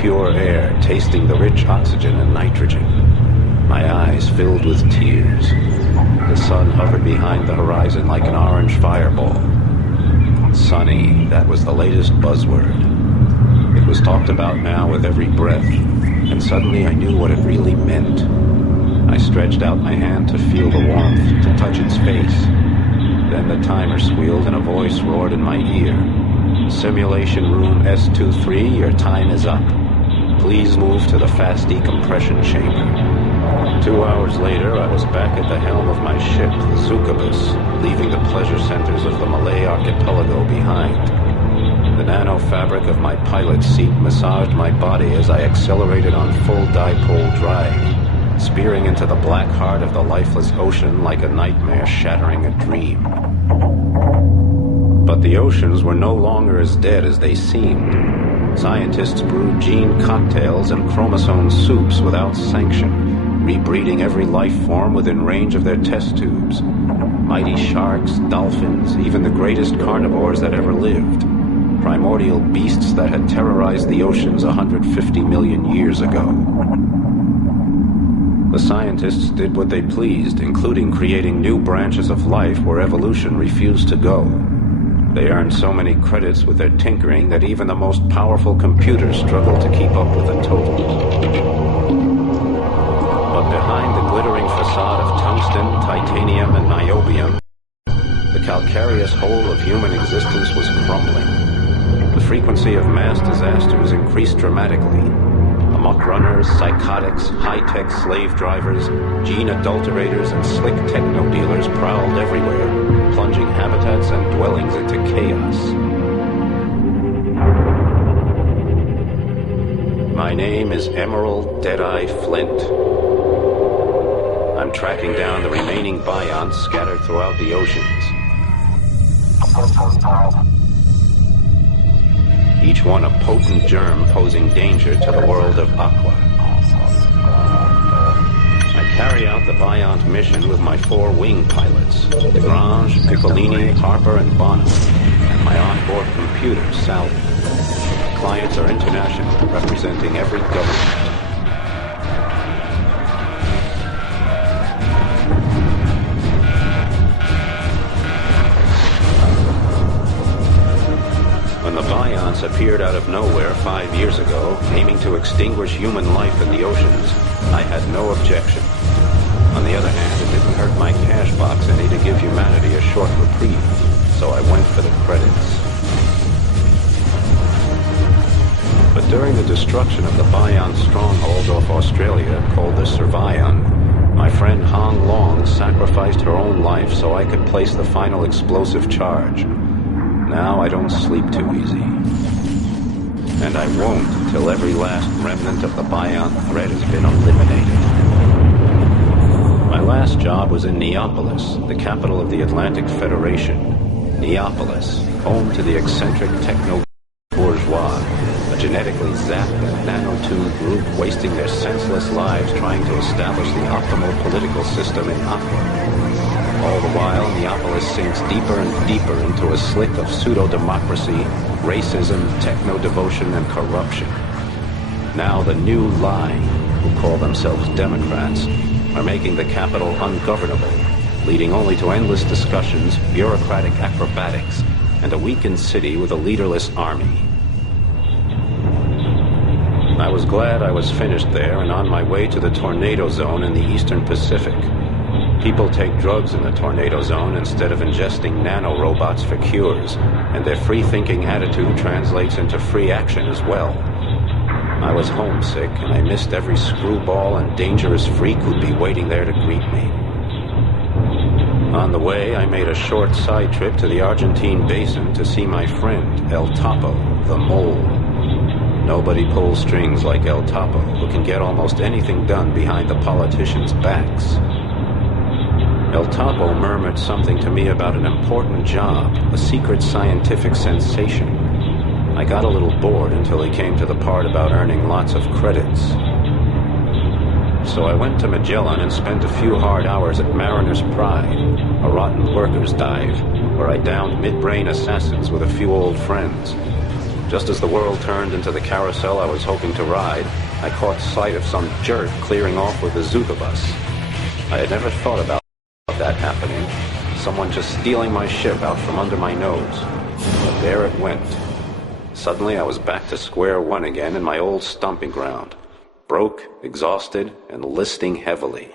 pure air, tasting the rich oxygen and nitrogen. My eyes filled with tears. The sun hovered behind the horizon like an orange fireball. Sunny, that was the latest buzzword. It was talked about now with every breath, and suddenly I knew what it really meant. I stretched out my hand to feel the warmth, to touch its face. Then the timer squealed and a voice roared in my ear. Simulation room S23, your time is up. Please move to the fast decompression chamber. 2 hours later, I was back at the helm of my ship, the Zukabus, leaving the pleasure centers of the Malay archipelago behind. The nano fabric of my pilot's seat massaged my body as I accelerated on full dipole drive, spearing into the black heart of the lifeless ocean like a nightmare shattering a dream. But the oceans were no longer as dead as they seemed. Scientists brewed gene cocktails and chromosome soups without sanction, rebreeding every life form within range of their test tubes. Mighty sharks, dolphins, even the greatest carnivores that ever lived. Primordial beasts that had terrorized the oceans 150 million years ago. The scientists did what they pleased, including creating new branches of life where evolution refused to go. They earned so many credits with their tinkering that even the most powerful computers struggled to keep up with the totals. But behind the glittering facade of tungsten, titanium, and niobium, the calcareous whole of human existence was crumbling. The frequency of mass disasters increased dramatically. Amok runners, psychotics, high-tech slave drivers, gene adulterators, and slick techno-dealers prowled everywhere, plunging habitats and dwellings into chaos. My name is Emerald Deadeye Flint. I'm tracking down the remaining bionts scattered throughout the oceans. Each one a potent germ posing danger to the world of Aqua. I carry out the Biont mission with my 4 wing pilots, Desgrange, Piccolini, Harper, and Bono, and my onboard computer, Sally. Clients are international, representing every government. When the Bionts appeared out of nowhere 5 years ago, aiming to extinguish human life in the oceans, I had no objection. On the other hand, it didn't hurt my cash box any to give humanity a short reprieve, so I went for the credits. But during the destruction of the Biont stronghold off Australia, called the Survion, my friend Hong Long sacrificed her own life so I could place the final explosive charge. Now I don't sleep too easy. And I won't until every last remnant of the Biont threat has been eliminated. My last job was in Neapolis, the capital of the Atlantic Federation. Neapolis, home to the eccentric techno-bourgeois, a genetically zapped and nanotube group wasting their senseless lives trying to establish the optimal political system in Aqua. All the while, Neapolis sinks deeper and deeper into a slick of pseudo-democracy, racism, techno-devotion, and corruption. Now the new line, who call themselves Democrats, are making the capital ungovernable, leading only to endless discussions, bureaucratic acrobatics, and a weakened city with a leaderless army. I was glad I was finished there and on my way to the tornado zone in the Eastern Pacific. People take drugs in the tornado zone instead of ingesting nanorobots for cures, and their free-thinking attitude translates into free action as well. I was homesick, and I missed every screwball and dangerous freak who'd be waiting there to greet me. On the way, I made a short side trip to the Argentine basin to see my friend, El Topo, the Mole. Nobody pulls strings like El Topo, who can get almost anything done behind the politicians' backs. El Topo murmured something to me about an important job, a secret scientific sensation. I got a little bored until he came to the part about earning lots of credits. So I went to Magellan and spent a few hard hours at Mariner's Pride, a rotten workers' dive, where I downed mid-brain assassins with a few old friends. Just as the world turned into the carousel I was hoping to ride, I caught sight of some jerk clearing off with the Zuka bus. I had never thought about that happening. Someone just stealing my ship out from under my nose. But there it went. Suddenly I was back to square one again in my old stomping ground. Broke, exhausted, and listing heavily.